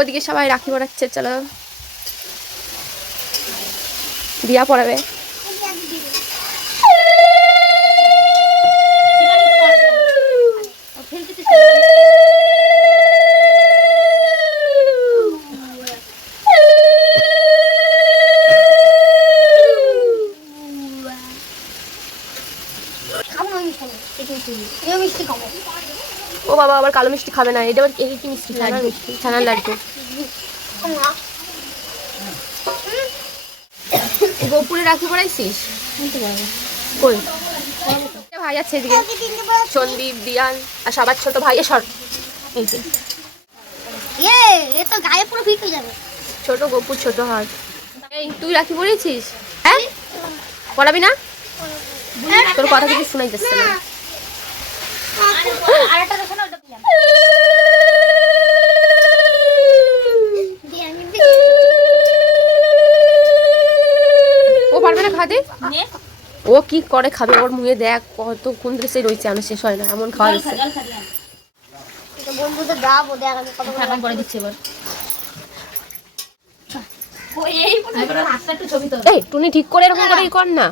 ওদিকে সবাই রাখি পড়াচ্ছে, চলো দিয়া পড়াবে। ও বাবা আবার কালো মিষ্টি খাবে না, এটা আবার কি মিষ্টি? ছানার মিষ্টি, ছানার লাড্ডু। গোপুরে রাখি পড়াইছিস? কই ভাই আছে এদিকে, সন্দীপ, দিয়ান আর সবার ছোট ভাই। এসর তো গায়ে পুরো ফিট হয়ে যাবে। ছোট গোপুর ছোট হাত। এই তুই রাখি পড়েছিস? হ্যাঁ পড়াবি না? তোর কথা কিছু শোনাই যাচ্ছে না। ও পারবে না খাতে? ও কি করে খাবে? ওর মুখে দেখ কত কোন দেশে রয়েছে, আনো শেষ হয় না এমন খাওয়া দিচ্ছে। বন্ধুদের যাবো, দেখ আমি কত করে দিচ্ছি এবার। এই টুনি ঠিক করে এরকম করে কর না।